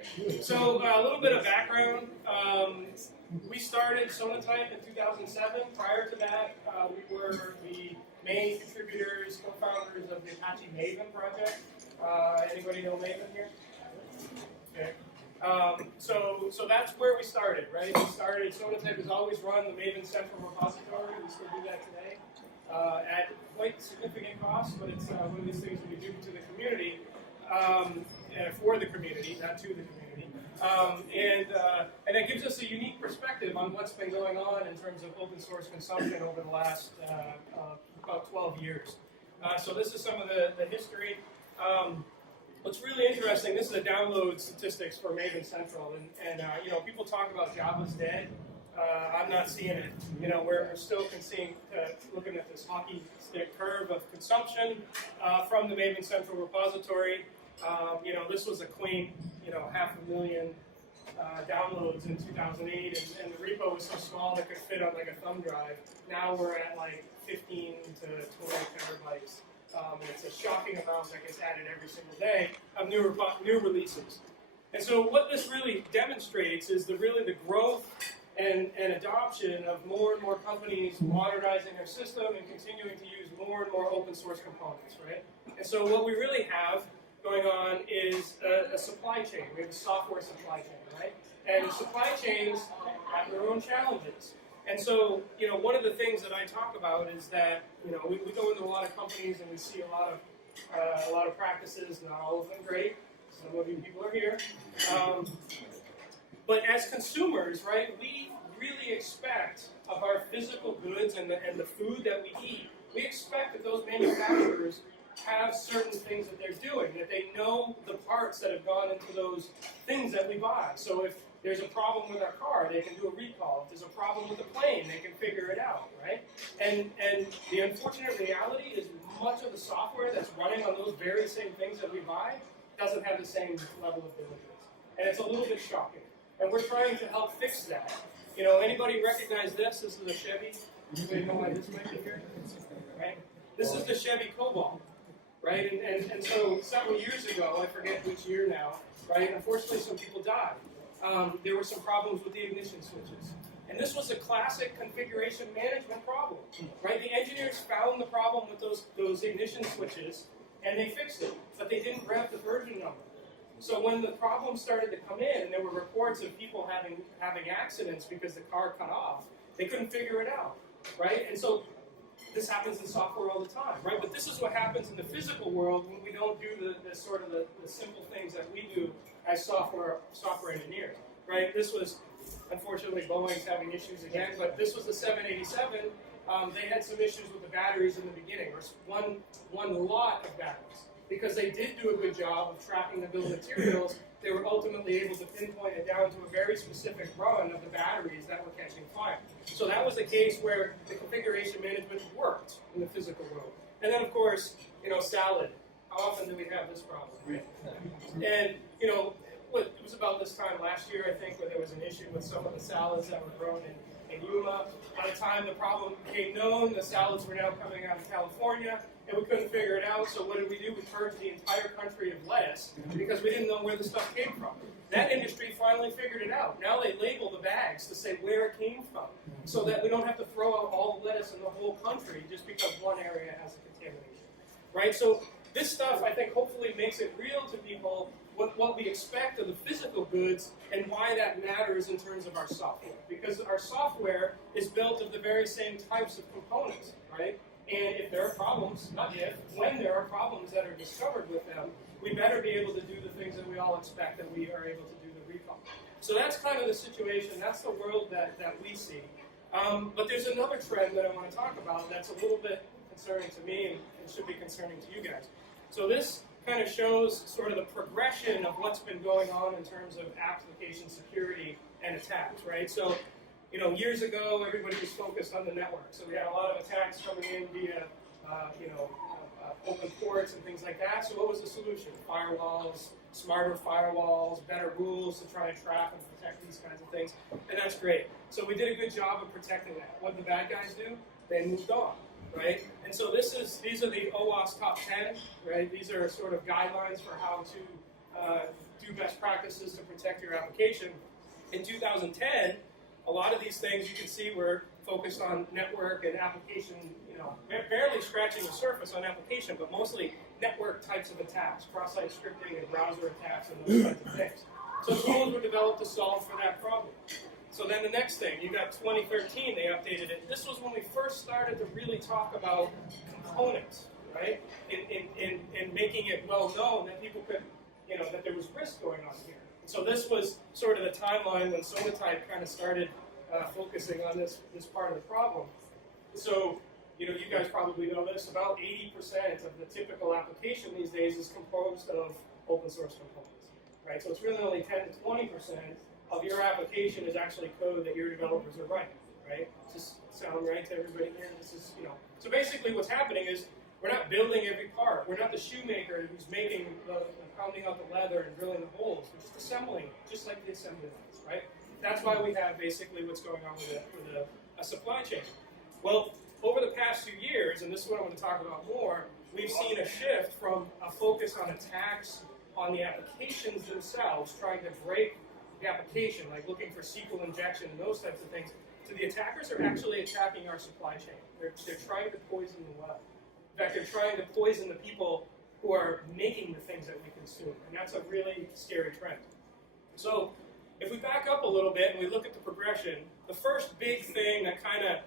Okay, so a little bit of background. We started Sonatype in 2007. Prior to that, we were the main contributors, co-founders of the Apache Maven project. Anybody know Maven here? Okay. So that's where we started, right? We started, Sonatype has always run the Maven Central Repository. We still do that today at quite significant cost, but it's one of these things we do to the community, for the community, not to the community. And that gives us a unique perspective on what's been going on in terms of open source consumption over the last about 12 years. So this is some of the history. What's really interesting, this is the download statistics for Maven Central, and you know, people talk about Java's dead. I'm not seeing it. You know, we're still looking at this hockey stick curve of consumption from the Maven Central repository. You know, this was a quaint, you know, 500,000 downloads in 2008, and the repo was so small it could fit on like a thumb drive. Now we're at like 15 to 20 terabytes. It's a shocking amount that gets added every single day of new releases. And so what this really demonstrates is the growth and adoption of more and more companies modernizing their system and continuing to use more and more open source components, right? And so what we really have going on is a supply chain. We have a software supply chain, right? And supply chains have their own challenges. And so, you know, one of the things that I talk about is that, you know, we go into a lot of companies and we see a lot of practices, not all of them great. Some of you people are here. But as consumers, right, we really expect of our physical goods and the food that we eat, we expect that those manufacturers have certain things that they're doing, that they know the parts that have gone into those things that we buy. So if there's a problem with our car, they can do a recall. If there's a problem with the plane, they can figure it out, right? And the unfortunate reality is much of the software that's running on those very same things that we buy doesn't have the same level of diligence. And it's a little bit shocking. And we're trying to help fix that. You know, anybody recognize this? This is a Chevy. Anybody know why this might be here? Right? This is the Chevy Cobalt. Right? And so several years ago, I forget which year now, right? Unfortunately, some people died. There were some problems with the ignition switches. And this was a classic configuration management problem, right? The engineers found the problem with those ignition switches, and they fixed it, but they didn't grab the version number. So when the problem started to come in, and there were reports of people having accidents because the car cut off, they couldn't figure it out, right? And so this happens in software all the time, right? But this is what happens in the physical world when we don't do the simple things that we do as software engineers, right? This was, unfortunately, Boeing's having issues again, but this was the 787. They had some issues with the batteries in the beginning, or one lot of batteries. Because they did do a good job of tracking the bill of materials, they were ultimately able to pinpoint it down to a very specific run of the batteries that were catching fire. So that was a case where the configuration management worked in the physical world. And then, of course, you know, salad. How often do we have this problem, right? And, you know, it was about this time last year, I think, where there was an issue with some of the salads that were grown in Yuma. By the time the problem became known, the salads were now coming out of California, and we couldn't figure it out. So what did we do? We purged the entire country of lettuce because we didn't know where the stuff came from. That industry finally figured it out. Now they label the bags to say where it came from, so that we don't have to throw out all the lettuce in the whole country just because one area has a contamination, right? So this stuff, I think, hopefully makes it real to people what we expect of the physical goods and why that matters in terms of our software. Because our software is built of the very same types of components, right? And if there are problems, not if, when there are problems that are discovered with them, we better be able to do the things that we all expect that we are able to do the recall. So that's kind of the situation. That's the world that we see. But there's another trend that I want to talk about that's a little bit concerning to me and should be concerning to you guys. So this kind of shows sort of the progression of what's been going on in terms of application security and attacks, right? So, you know, years ago, everybody was focused on the network. So we had a lot of attacks coming in via, open ports and things like that. So what was the solution? Firewalls, smarter firewalls, better rules to try and trap and protect these kinds of things. And that's great. So we did a good job of protecting that. What did the bad guys do? They moved on, right? And so these are the OWASP top 10, right? These are sort of guidelines for how to do best practices to protect your application. In 2010, a lot of these things you can see were focused on network and application, barely scratching the surface on application, but mostly network types of attacks, cross-site scripting and browser attacks and those kinds of things. So tools were developed to solve for that problem. So then the next thing, you got 2013, they updated it. This was when we first started to really talk about components, right? In making it well known that people could, that there was risk going on here. And so this was sort of the timeline when Sonatype kind of started focusing on this part of the problem. So, you guys probably know this, about 80% of the typical application these days is composed of open source components, right? So it's really only 10 to 20% of your application is actually code that your developers are writing, right? Does this sound right to everybody here? This is, So basically what's happening is we're not building every part. We're not the shoemaker who's making pounding out the leather and drilling the holes. We're just assembling, just like the assembly lines, right? That's why we have basically what's going on with a supply chain. Well, over the past few years, and this is what I want to talk about more, we've seen a shift from a focus on attacks on the applications themselves, trying to break the application, like looking for SQL injection and those types of things, to the attackers are actually attacking our supply chain. They're trying to poison the web. In fact, they're trying to poison the people who are making the things that we consume, and that's a really scary trend. So, if we back up a little bit and we look at the progression, the first big thing that kind of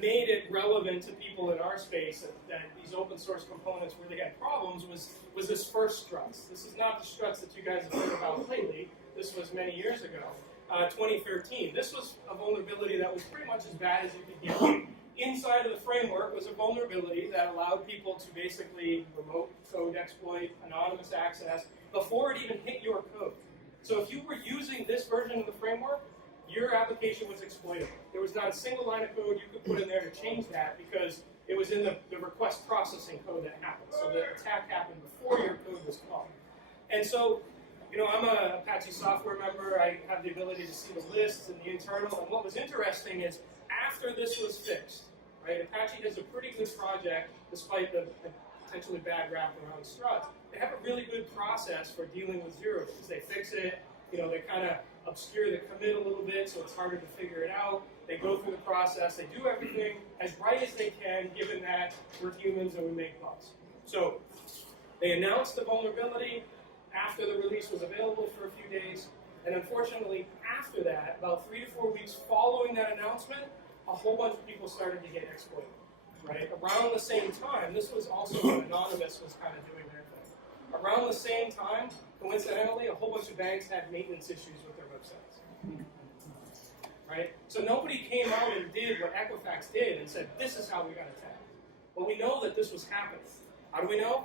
made it relevant to people in our space that these open source components really had problems was this first struts. This is not the struts that you guys have heard about lately. This was many years ago, 2013. This was a vulnerability that was pretty much as bad as you could get. Inside of the framework was a vulnerability that allowed people to basically remote code exploit, anonymous access, before it even hit your code. So if you were using this version of the framework, your application was exploitable. There was not a single line of code you could put in there to change that because it was in the request processing code that happened. So the attack happened before your code was called. And so, I'm a Apache software member. I have the ability to see the lists and the internal. And what was interesting is after this was fixed, right, Apache does a pretty good project despite the potentially bad rap around struts. They have a really good process for dealing with zero days. They fix it. They kind of obscure the commit a little bit so it's harder to figure it out. They go through the process. They do everything as right as they can, given that we're humans and we make bugs. So they announced the vulnerability after the release was available for a few days. And unfortunately, after that, about 3 to 4 weeks following that announcement, a whole bunch of people started to get exploited. Right? Around the same time, this was also when Anonymous was kind of doing their thing. Around the same time, coincidentally, a whole bunch of banks had maintenance issues with their websites. Right? So nobody came out and did what Equifax did and said, this is how we got attacked. Well, we know that this was happening. How do we know?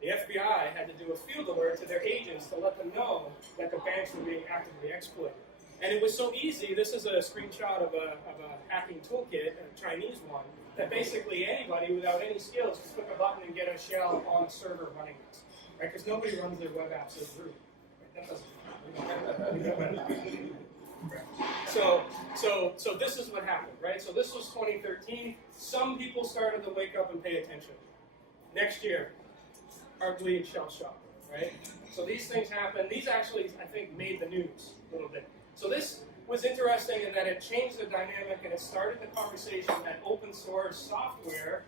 The FBI had to do a field alert to their agents to let them know that the banks were being actively exploited. And it was so easy, this is a screenshot of a hacking toolkit, a Chinese one, that basically anybody without any skills could click a button and get a shell on a server running this. Right? Because nobody runs their web apps as root. Right? That doesn't So this is what happened, right? So this was 2013. Some people started to wake up and pay attention. Next year, Heartbleed Shell shock, right? So these things happen. These actually, I think, made the news a little bit. So this was interesting in that it changed the dynamic and it started the conversation that open source software,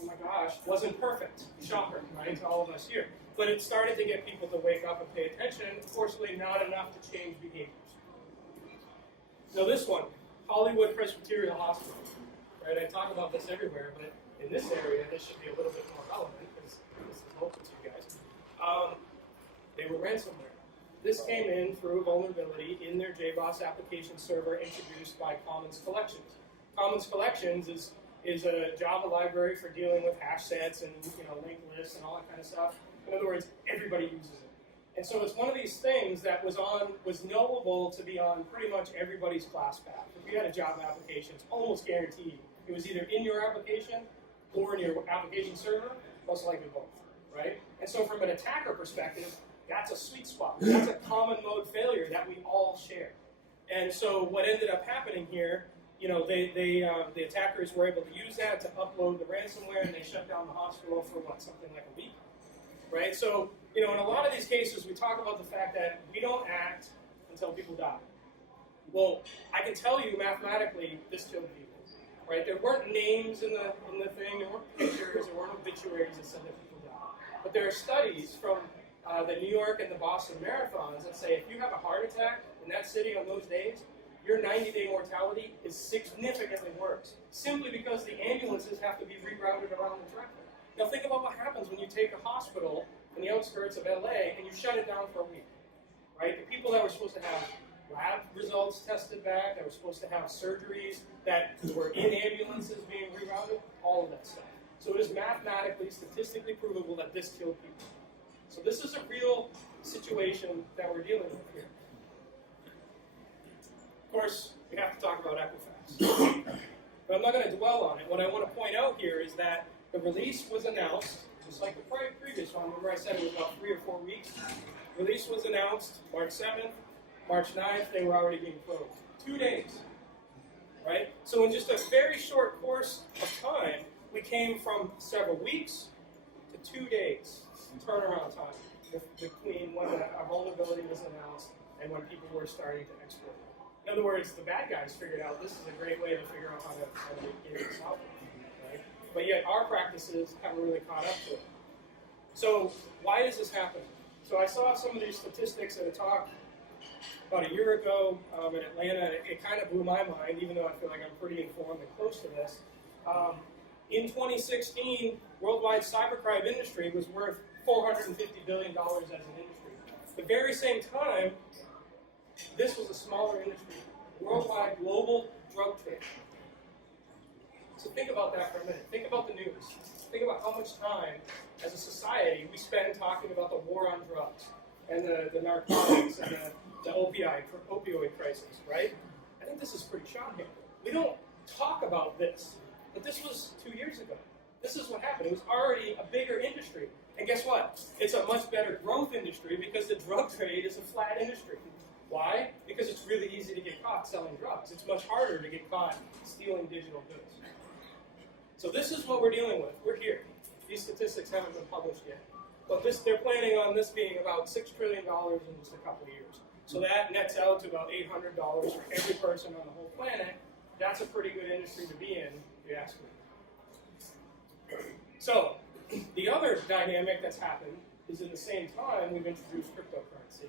oh my gosh, wasn't perfect. Shocker, right, to all of us here. But it started to get people to wake up and pay attention. Unfortunately, not enough to change behaviors. Now this one, Hollywood Presbyterian Hospital, right? I talk about this everywhere, but in this area, this should be a little bit more relevant because this is local to you guys. They were ransomware. This came in through a vulnerability in their JBoss application server introduced by Commons Collections. Commons Collections is a Java library for dealing with hash sets and linked lists and all that kind of stuff. In other words, everybody uses it. And so it's one of these things that was knowable to be on pretty much everybody's class path. If you had a Java application, it's almost guaranteed it was either in your application or in your application server, most likely both, right? And so from an attacker perspective, that's a sweet spot. That's a common mode failure that we all share. And so what ended up happening here, the attackers were able to use that to upload the ransomware, and they shut down the hospital for something like a week, right? So in a lot of these cases, we talk about the fact that we don't act until people die. Well, I can tell you mathematically, this killed people, right? There weren't names in the thing, there weren't pictures, there weren't obituaries that said that people died. But there are studies from the New York and the Boston marathons that say if you have a heart attack in that city on those days, your 90-day mortality is significantly worse, simply because the ambulances have to be rerouted around the traffic. Now think about what happens when you take a hospital in the outskirts of LA and you shut it down for a week, right? The people that were supposed to have lab results tested back, that were supposed to have surgeries that were in ambulances being rerouted, all of that stuff. So it is mathematically, statistically provable that this killed people. So this is a real situation that we're dealing with here. Of course, we have to talk about Equifax. But I'm not going to dwell on it. What I want to point out here is that the release was announced, just like the previous one. Remember I said it was about 3 or 4 weeks? Release was announced March 7th. March 9th, they were already being closed. 2 days, right? So in just a very short course of time, we came from several weeks to 2 days turnaround time between when a vulnerability was announced and when people were starting to exploit it. In other words, the bad guys figured out this is a great way to figure out how to get it solved, right? But yet our practices haven't really caught up to it. So why is this happening? So I saw some of these statistics at a talk about a year ago in Atlanta. It kind of blew my mind, even though I feel like I'm pretty informed and close to this. In 2016, worldwide cybercrime industry was worth $450 billion as an industry. At the very same time, this was a smaller industry. Worldwide global drug trade. So think about that for a minute. Think about the news. Think about how much time as a society we spend talking about the war on drugs and the narcotics and the opioid crisis, right? I think this is pretty shocking. We don't talk about this, but this was 2 years ago. This is what happened. It was already a bigger industry. And guess what? It's a much better growth industry because the drug trade is a flat industry. Why? Because it's really easy to get caught selling drugs. It's much harder to get caught stealing digital goods. So this is what we're dealing with. We're here. These statistics haven't been published yet. But they're planning on this being about $6 trillion in just a couple of years. So that nets out to about $800 for every person on the whole planet. That's a pretty good industry to be in, if you ask me. So the other dynamic that's happened is in the same time we've introduced cryptocurrency.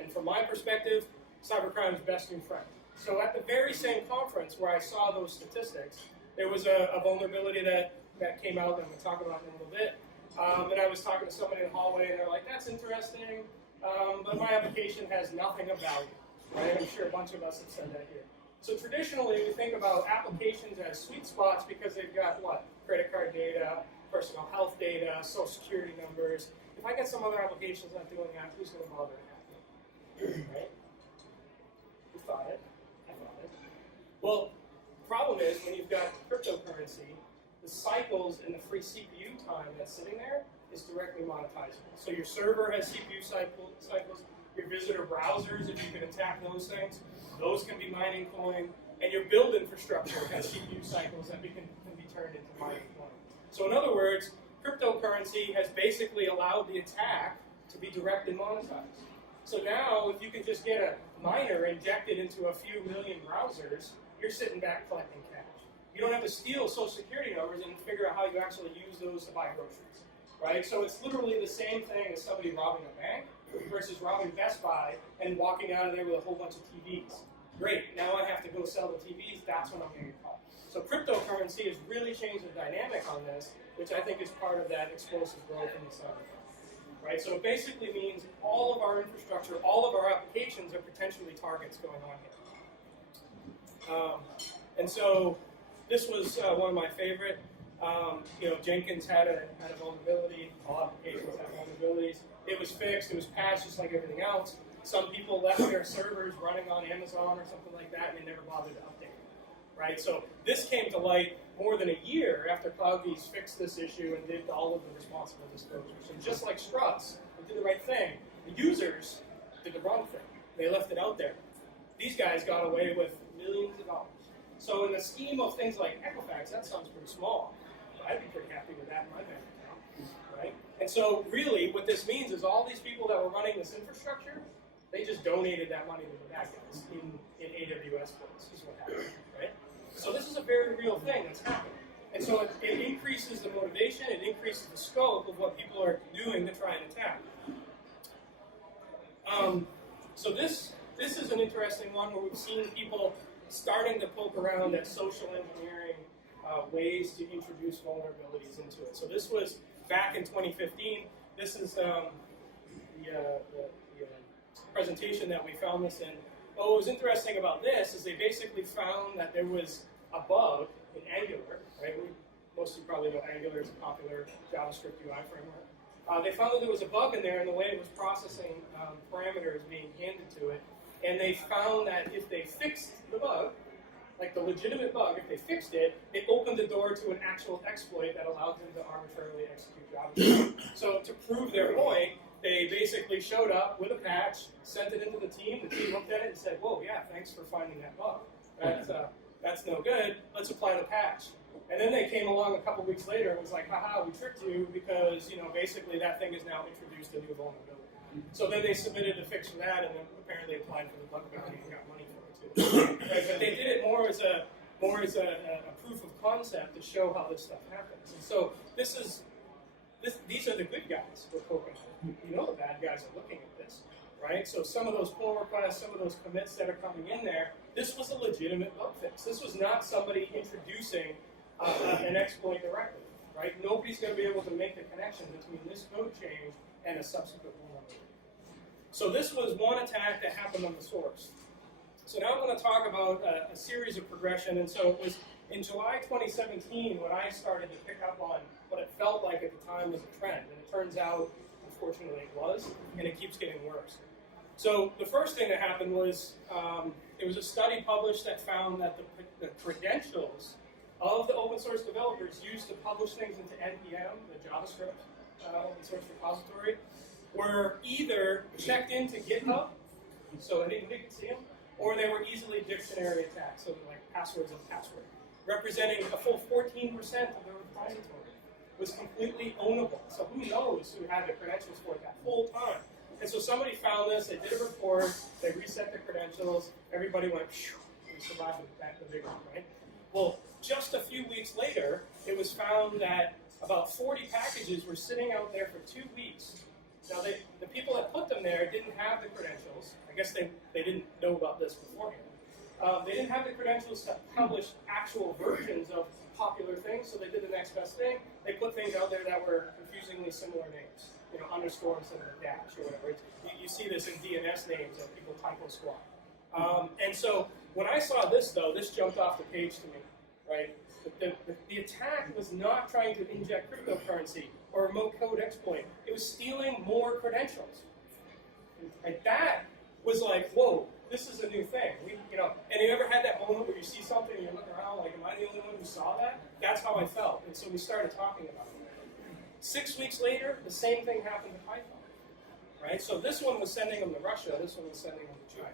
And from my perspective, cybercrime is best new friend. So at the very same conference where I saw those statistics, there was a vulnerability that came out that I'm going to talk about in a little bit. And I was talking to somebody in the hallway, and they're like, that's interesting, but my application has nothing of value. Right? I'm sure a bunch of us have said that here. So traditionally, we think about applications as sweet spots because they've got what? Credit card data, personal health data, social security numbers. If I get some other applications not doing that, who's going to bother? Right? You thought it. I thought it. Well, the problem is when you've got cryptocurrency, the cycles and the free CPU time that's sitting there is directly monetizable. So your server has CPU cycles, your visitor browsers, if you can attack those things, those can be mining coin, and your build infrastructure has CPU cycles that can be turned into mining coin. So in other words, cryptocurrency has basically allowed the attack to be directly monetized. So now, if you can just get a miner injected into a few million browsers, you're sitting back collecting cash. You don't have to steal social security numbers and figure out how you actually use those to buy groceries, right? So it's literally the same thing as somebody robbing a bank versus robbing Best Buy and walking out of there with a whole bunch of TVs. Great, now I have to go sell the TVs, that's when I'm going to get caught. So cryptocurrency has really changed the dynamic on this, which I think is part of that explosive growth in the cyber. Right? So it basically means all of our infrastructure, all of our applications are potentially targets going on here. And so this was one of my favorite. Jenkins had a vulnerability. All applications have vulnerabilities. It was fixed. It was patched just like everything else. Some people left their servers running on Amazon or something like that, and they never bothered to update it. Right? So this came to light more than a year after CloudBees fixed this issue and did all of the responsible disclosures. So just like Struts, who did the right thing, the users did the wrong thing. They left it out there. These guys got away with millions of dollars. So in the scheme of things like Equifax, that sounds pretty small. I'd be pretty happy with that in my bank account. right? And so really what this means is all these people that were running this infrastructure, they just donated that money to the bad guys in AWS points, is what happened, right? So this is a very real thing that's happening. And so it increases the motivation, it increases the scope of what people are doing to try and attack. So this is an interesting one where we've seen people starting to poke around at social engineering ways to introduce vulnerabilities into it. So this was back in 2015. This is the presentation that we found this in. What was interesting about this is they basically found that there was a bug in Angular, right? Most of you probably know Angular is a popular JavaScript UI framework. They found that there was a bug in there in the way it was processing parameters being handed to it, and they found that if they fixed the bug, like the legitimate bug, if they fixed it, it opened the door to an actual exploit that allowed them to arbitrarily execute JavaScript. So to prove their point, they basically showed up with a patch, sent it into the team looked at it and said, whoa, yeah, thanks for finding that bug. That's no good, let's apply the patch. And then they came along a couple weeks later and was like, haha, we tricked you because, basically that thing has now introduced a new vulnerability. So then they submitted a fix for that and then apparently applied for the bug bounty and got money for it too. Right? But they did it more as a proof of concept to show how this stuff happens. And so these are the good guys we're poking at. The bad guys are looking at this, right? So some of those pull requests, some of those commits that are coming in there, this was a legitimate bug fix. This was not somebody introducing an exploit directly, right? Nobody's going to be able to make the connection between this code change and a subsequent vulnerability. So this was one attack that happened on the source. So now I'm going to talk about a series of progression. And so it was in July 2017 when I started to pick up on what it felt like at the time was a trend. And it turns out, unfortunately, it was, and it keeps getting worse. So the first thing that happened was there was a study published that found that the credentials of the open source developers used to publish things into NPM, the JavaScript open source repository, were either checked into GitHub, so anybody could see them, or they were easily dictionary attacks, so like passwords of password, representing a full 14% of the repository. Was completely ownable. So who knows who had the credentials for it that whole time? And so somebody found this, they did a report, they reset the credentials, everybody went, phew, we survived the big one, right? Well, just a few weeks later, it was found that about 40 packages were sitting out there for 2 weeks. Now, the people that put them there didn't have the credentials. I guess they didn't know about this beforehand. They didn't have the credentials to publish actual versions of popular things, so they did the next best thing. They put things out there that were confusingly similar names, underscore instead of a dash or whatever. You see this in DNS names that people typo squat. And so when I saw this, though, this jumped off the page to me, right? The attack was not trying to inject cryptocurrency or remote code exploit. It was stealing more credentials. And that was like, whoa, this is a new thing. And you ever had that moment where you see something and you look around like, am I the only one who saw that? That's how I felt. And so we started talking about it. 6 weeks later, the same thing happened to Python, right? So this one was sending them to Russia. This one was sending them to China.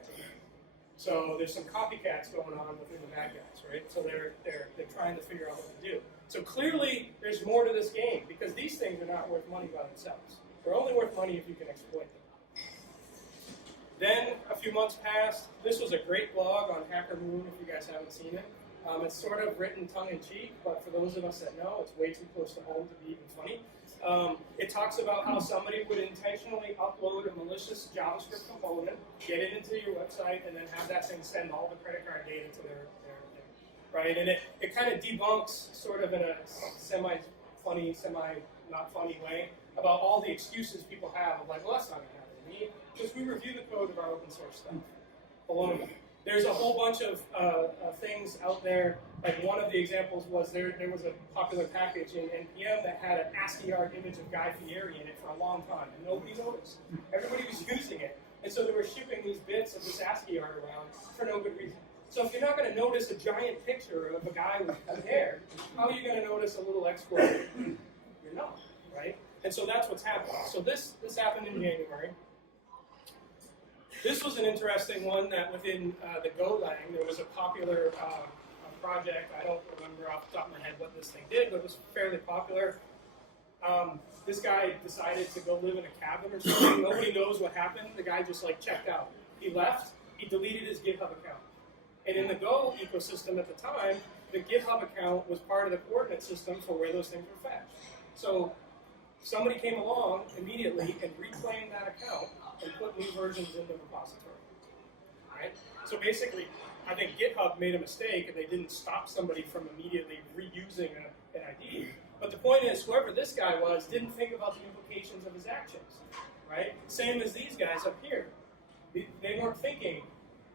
So there's some copycats going on within the bad guys, right? So they're trying to figure out what to do. So clearly, there's more to this game because these things are not worth money by themselves. They're only worth money if you can exploit them. Then a few months passed. This was a great blog on Hacker Moon, if you guys haven't seen it. It's sort of written tongue-in-cheek, but for those of us that know, it's way too close to home to be even funny. It talks about how somebody would intentionally upload a malicious JavaScript component, get it into your website, and then have that thing send all the credit card data to their thing, right? And it kind of debunks, sort of in a semi-funny, semi-not funny way, about all the excuses people have of like, well, that's not going to happen to me, because we review the code of our open source stuff below them. There's a whole bunch of things out there. Like one of the examples was there was a popular package in NPM that had an ASCII art image of Guy Fieri in it for a long time, and nobody noticed. Everybody was using it, and so they were shipping these bits of this ASCII art around for no good reason. So if you're not going to notice a giant picture of a guy with hair, how are you going to notice a little exploit? You're not, right? And so that's what's happening. So this happened in January. This was an interesting one that within the Golang, there was a popular project. I don't remember off the top of my head what this thing did, but it was fairly popular. This guy decided to go live in a cabin or something. Nobody knows what happened. The guy just like checked out. He left. He deleted his GitHub account. And in the Go ecosystem at the time, the GitHub account was part of the coordinate system for where those things were fetched. So somebody came along immediately and reclaimed that account and put new versions in the repository. Right? So basically, I think GitHub made a mistake and they didn't stop somebody from immediately reusing an ID. But the point is, whoever this guy was didn't think about the implications of his actions. Right? Same as these guys up here. They weren't thinking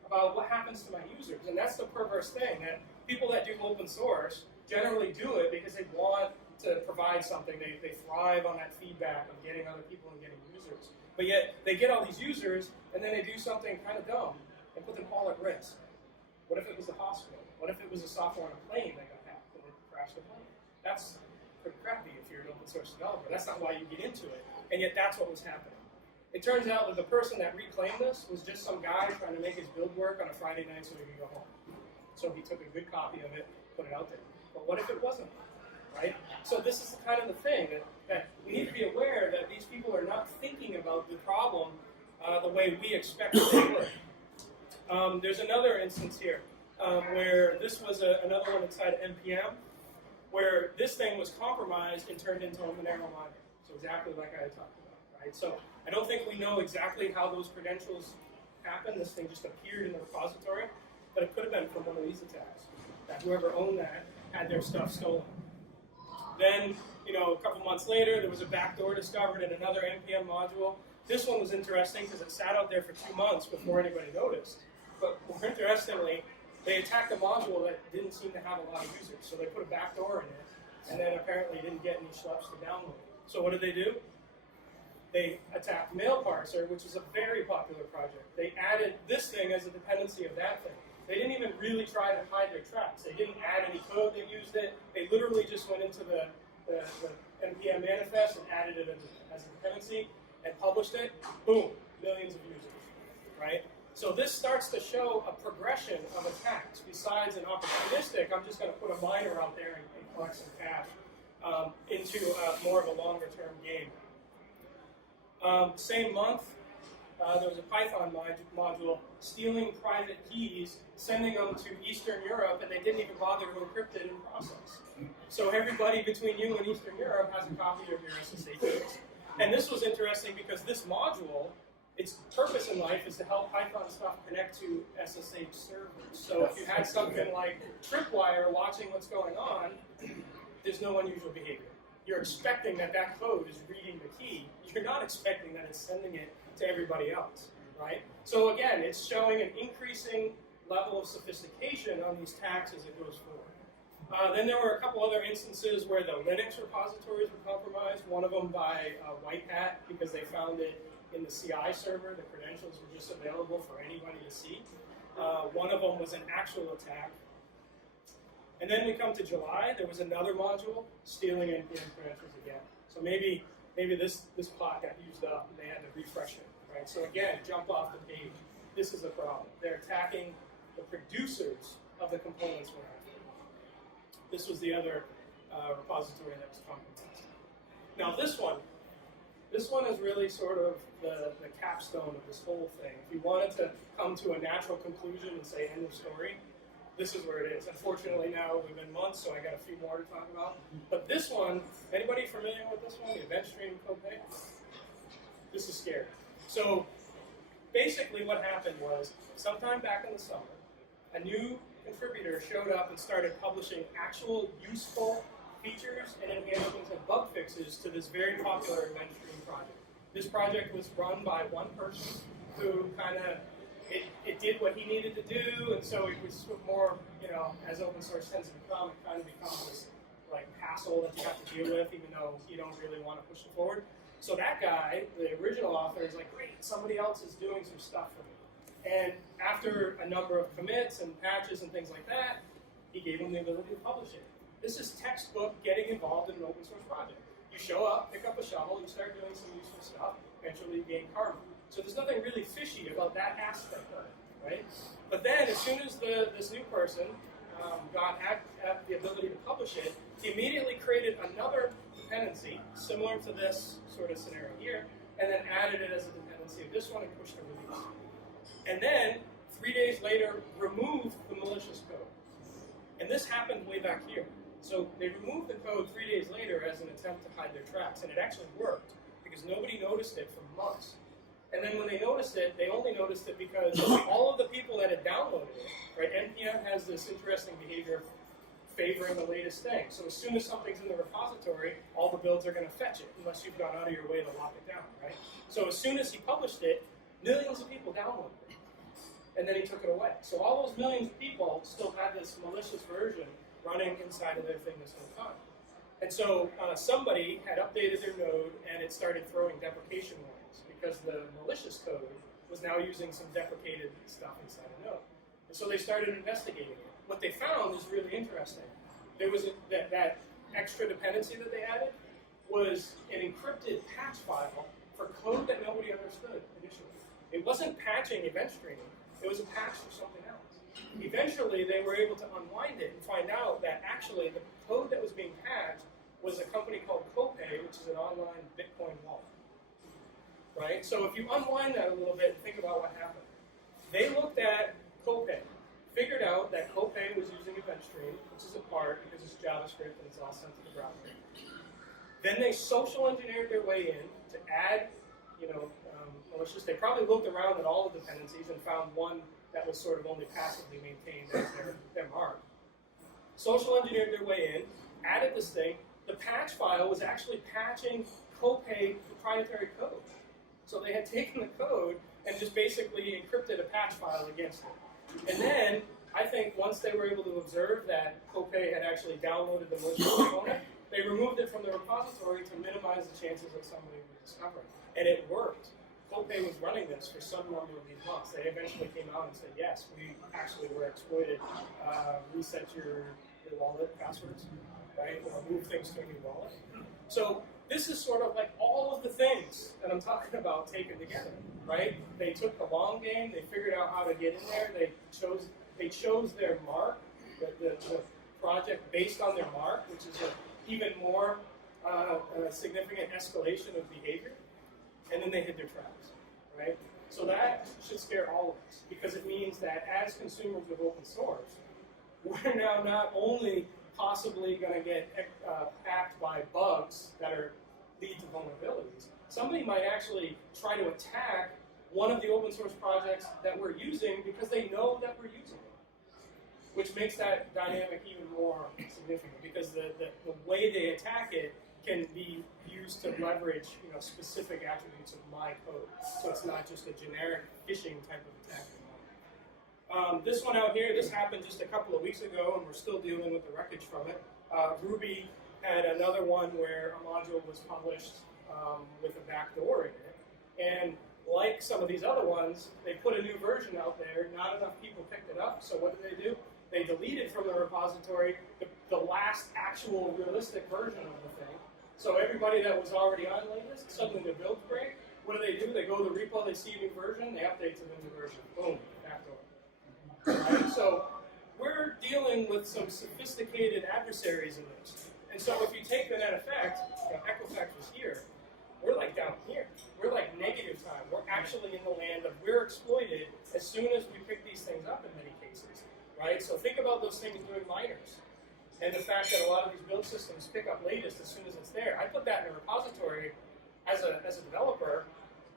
about what happens to my users. And that's the perverse thing, that people that do open source generally do it because they want to provide something. They thrive on that feedback of getting other people and getting users. But yet, they get all these users, and then they do something kind of dumb and put them all at risk. What if it was a hospital? What if it was a software on a plane that got hacked and it crashed the plane? That's pretty crappy if you're an open source developer. That's not why you get into it. And yet, that's what was happening. It turns out that the person that reclaimed this was just some guy trying to make his build work on a Friday night so he could go home. So he took a good copy of it, put it out there. But what if it wasn't? Right? So this is kind of the thing, that we need to be aware that these people are not thinking about the problem the way we expect they would. There's another instance here where this was another one inside NPM, where this thing was compromised and turned into a Monero miner. So exactly like I had talked about. Right? So I don't think we know exactly how those credentials happened. This thing just appeared in the repository, but it could have been from one of these attacks. That whoever owned that had their stuff stolen. Then, a couple months later, there was a backdoor discovered in another NPM module. This one was interesting because it sat out there for 2 months before anybody noticed. But more interestingly, they attacked a module that didn't seem to have a lot of users. So they put a backdoor in it, and then apparently didn't get any schleps to download it. So what did they do? They attacked Mail Parser, which is a very popular project. They added this thing as a dependency of that thing. They didn't even really try to hide their tracks. They didn't add any code that used it. They literally just went into the NPM manifest and added it as a dependency and published it. Boom, millions of users, right? So this starts to show a progression of attacks. Besides an opportunistic, I'm just going to put a miner out there and collect some cash into more of a longer-term game. Same month, there was a Python module stealing private keys, sending them to Eastern Europe, and they didn't even bother to encrypt it in process. So everybody between you and Eastern Europe has a copy of your SSH keys. And this was interesting because this module, its purpose in life is to help Python stuff connect to SSH servers. So if you had something like Tripwire watching what's going on, there's no unusual behavior. You're expecting that code is reading the key. You're not expecting that it's sending it to everybody else, right? So again, it's showing an increasing level of sophistication on these attacks as it goes forward. Then there were a couple other instances where the Linux repositories were compromised, one of them by White Hat because they found it in the CI server. The credentials were just available for anybody to see. One of them was an actual attack. And then we come to July, there was another module stealing NPM credentials again. So maybe this plot got used up and they had to refresh it, right? So again, jump off the page. This is a problem. They're attacking the producers of the components we're after. This was the other repository that was compromised. Now this one is really sort of the capstone of this whole thing. If you wanted to come to a natural conclusion and say end of story, this is where it is. Unfortunately now we've been months, so I got a few more to talk about. But this one, anybody familiar with this one? The event stream code page? This is scary. So basically what happened was, sometime back in the summer, a new contributor showed up and started publishing actual useful features and enhancements and bug fixes to this very popular event stream project. This project was run by one person who kind of it did what he needed to do, and so it was more, as open source tends to become, it kind of becomes this like hassle that you have to deal with, even though you don't really want to push it forward. So that guy, the original author, is like, great, somebody else is doing some stuff for me. And after a number of commits and patches and things like that, he gave him the ability to publish it. This is textbook getting involved in an open source project. You show up, pick up a shovel, you start doing some useful stuff, eventually you gain karma. So there's nothing really fishy about that aspect of it, right? But then as soon as this new person had the ability to publish it, he immediately created another dependency, similar to this sort of scenario here, and then added it as a dependency of this one and pushed a release. And then, 3 days later, removed the malicious code. And this happened way back here. So they removed the code 3 days later as an attempt to hide their tracks, and it actually worked because nobody noticed it for months. And then when they noticed it, they only noticed it because all of the people that had downloaded it, right? NPM has this interesting behavior favoring the latest thing. So as soon as something's in the repository, all the builds are going to fetch it, unless you've gone out of your way to lock it down, right? So as soon as he published it, millions of people downloaded it. And then he took it away. So all those millions of people still had this malicious version running inside of their thing this whole time. And so somebody had updated their node, and it started throwing deprecation warnings because the malicious code was now using some deprecated stuff inside a node. And so they started investigating it. What they found is really interesting. There was that extra dependency that they added was an encrypted patch file for code that nobody understood initially. It wasn't patching event streaming. It was a patch for something else. Eventually, they were able to unwind it and find out that actually the code that was being patched was a company called Copay, which is an online Bitcoin wallet. Right? So if you unwind that a little bit and think about what happened, they looked at Copay, figured out that Copay was using event stream, which is a part because it's JavaScript and it's all sent to the browser. Then they social engineered their way in to add, malicious. They probably looked around at all the dependencies and found one that was sort of only passively maintained as their mark. Social engineered their way in, added this thing. The patch file was actually patching Copay proprietary code. So they had taken the code and just basically encrypted a patch file against it. And then, I think once they were able to observe that Copay had actually downloaded the malicious component, they removed it from the repository to minimize the chances of somebody would discover it. And it worked. Copay was running this for some number of these months. They eventually came out and said, yes, we actually were exploited. Reset your wallet passwords, right? Or move things to a new wallet. So this is sort of like all of the things that I'm talking about taken together, right? They took the long game. They figured out how to get in there. They chose their mark, the project based on their mark, which is an even more significant escalation of behavior. And then they hid their tracks, right? So that should scare all of us because it means that as consumers of open source, we're now not only possibly going to get hacked by bugs that lead to vulnerabilities, somebody might actually try to attack one of the open source projects that we're using because they know that we're using it, which makes that dynamic even more significant because the way they attack it can be used to leverage specific attributes of my code. So it's not just a generic phishing type of attack. This one out here, this happened just a couple of weeks ago, and we're still dealing with the wreckage from it. Ruby had another one where a module was published with a backdoor in it. And like some of these other ones, they put a new version out there. Not enough people picked it up, so what did they do? They deleted from the repository the last actual realistic version of the thing. So everybody that was already on latest, suddenly their builds break. What do? They go to the repo, they see a new version, they update to the new version. Boom, backdoor. Right? So we're dealing with some sophisticated adversaries in this. And so if you take the net effect, Equifax was here, we're like down here. We're like negative time. We're actually in the land of we're exploited as soon as we pick these things up in many cases. Right? So think about those things doing minors. And the fact that a lot of these build systems pick up latest as soon as it's there. I put that in a repository as a developer,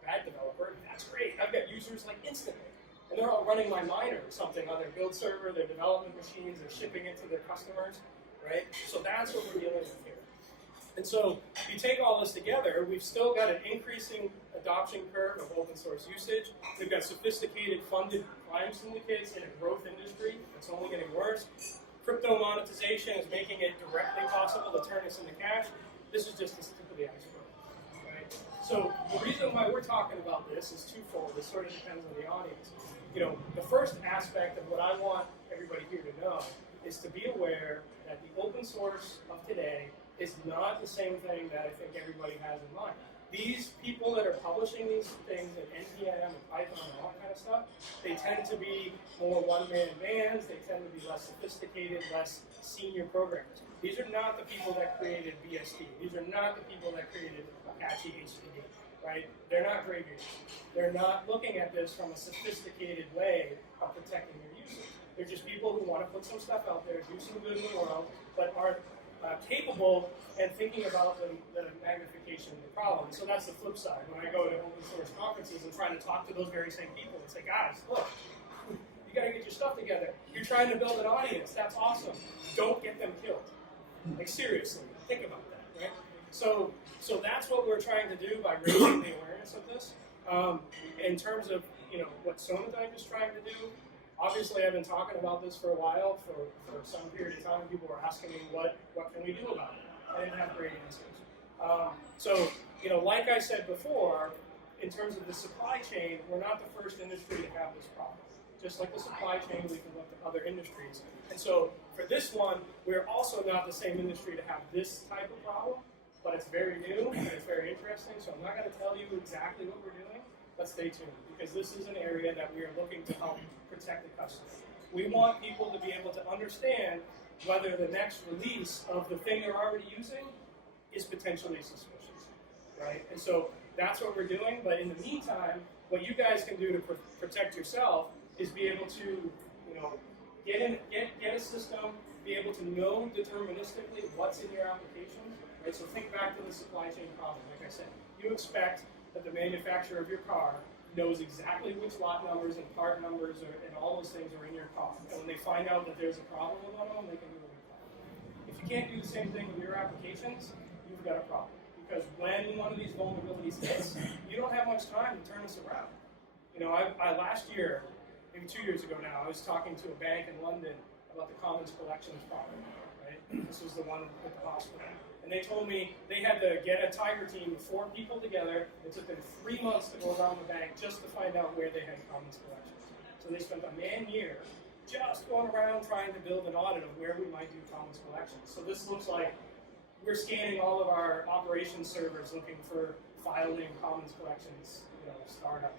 bad developer, that's great. I've got users like instantly. And they're all running my miner or something on their build server, their development machines, they're shipping it to their customers, right? So that's what we're dealing with here. And so if you take all this together, we've still got an increasing adoption curve of open source usage. We've got sophisticated funded crime syndicates in a growth industry that's only getting worse. Crypto monetization is making it directly possible to turn this into cash. This is just the tip of the iceberg, right? So the reason why we're talking about this is twofold. It sort of depends on the audience. The first aspect of what I want everybody here to know is to be aware that the open source of today is not the same thing that I think everybody has in mind. these people that are publishing these things in NPM and Python and all that kind of stuff, they tend to be more one-man bands, they tend to be less sophisticated, less senior programmers. These are not the people that created BSD. These are not the people that created Apache HTTP, right? They're not graveyards. They're not looking at this from a sophisticated way of protecting their users. They're just people who want to put some stuff out there, do some good in the world, but aren't capable and thinking about the magnification of the problem. So that's the flip side. When I go to open source conferences and try to talk to those very same people and say, guys, look, you got to get your stuff together. You're trying to build an audience. That's awesome. Don't get them killed. Like, seriously, think about that, right? So that's what we're trying to do by raising the awareness of this. In terms of, what Sonatype is trying to do, obviously I've been talking about this for a while. For some period of time, people were asking me, what can we do about it? I didn't have great answers. Like I said before, in terms of the supply chain, we're not the first industry to have this problem. Just like the supply chain, we can look at other industries. And so for this one, we're also not the same industry to have this type of problem, but it's very new and it's very interesting. So I'm not going to tell you exactly what we're doing, but stay tuned, because this is an area that we are looking to help protect the customer. We want people to be able to understand whether the next release of the thing they're already using is potentially suspicious, right? And so that's what we're doing, but in the meantime, what you guys can do to protect yourself is be able to, get a system, be able to know deterministically what's in your application, right? So think back to the supply chain problem. Like I said, you expect that the manufacturer of your car knows exactly which lot numbers and part numbers and all those things are in your car. And when they find out that there's a problem with one of them, they can remove it. If you can't do the same thing with your applications, you've got a problem. Because when one of these vulnerabilities hits, you don't have much time to turn this around. I last year, maybe 2 years ago now, I was talking to a bank in London about the Commons Collections problem, right? This was the one at the hospital. And they told me they had to get a tiger team of 4 people together. It took them 3 months to go around the bank just to find out where they had Commons Collections. So they spent a man-year just going around trying to build an audit of where we might do Commons Collections. So this looks like we're scanning all of our operations servers looking for file name Commons Collections, startup.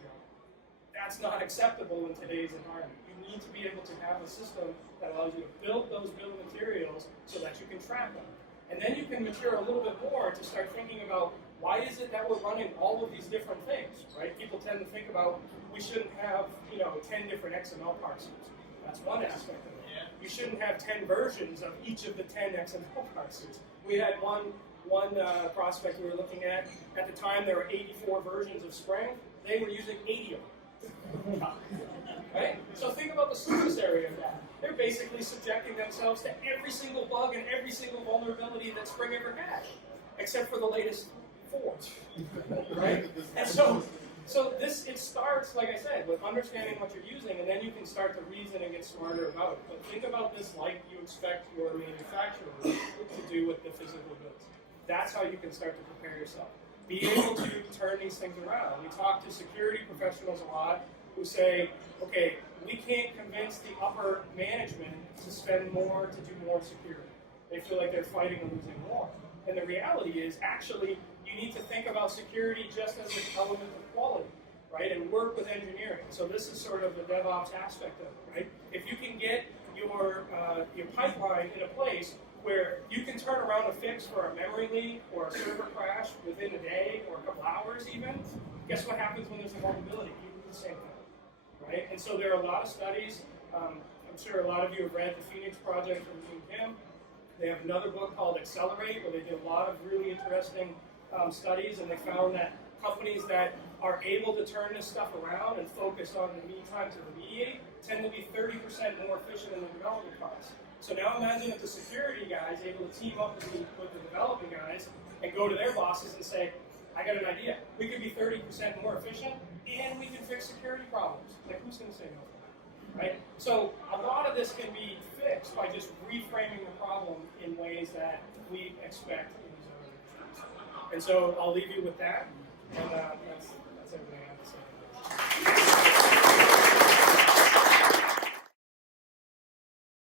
That's not acceptable in today's environment. You need to be able to have a system that allows you to build those bill of materials so that you can track them. And then you can mature a little bit more to start thinking about why is it that we're running all of these different things, right? People tend to think about we shouldn't have 10 different XML parsers. That's one aspect of it. You shouldn't have 10 versions of each of the 10 XML parsers. We had one prospect we were looking at. At the time, there were 84 versions of Spring. They were using 80 of them. Right? So think about the surface area of that. They're basically subjecting themselves to every single bug and every single vulnerability that Spring ever had, except for the latest 4. Right? And so it starts, like I said, with understanding what you're using, and then you can start to reason and get smarter about it. But think about this like you expect your manufacturer to do with the physical goods. That's how you can start to prepare yourself. Be able to turn these things around. We talk to security professionals a lot who say, okay, we can't convince the upper management to spend more to do more security. They feel like they're fighting a losing war. And the reality is, actually, you need to think about security just as an element of quality, right? And work with engineering. So this is sort of the DevOps aspect of it, right? If you can get your pipeline in a place where you can turn around a fix for a memory leak or a server crash within a day or a couple hours even, guess what happens when there's a vulnerability? You do the same thing, right? And so there are a lot of studies. I'm sure a lot of you have read the Phoenix Project from Team Kim. They have another book called Accelerate, where they did a lot of really interesting studies, and they found that companies that are able to turn this stuff around and focus on the meantime to remediate tend to be 30% more efficient in the development costs. So now imagine if the security guys able to team up with the developing guys and go to their bosses and say, I got an idea. We could be 30% more efficient and we can fix security problems. Like, who's going to say no to that, right? So a lot of this can be fixed by just reframing the problem in ways that we expect in these other industries. And so I'll leave you with that. And that's everything I have to say.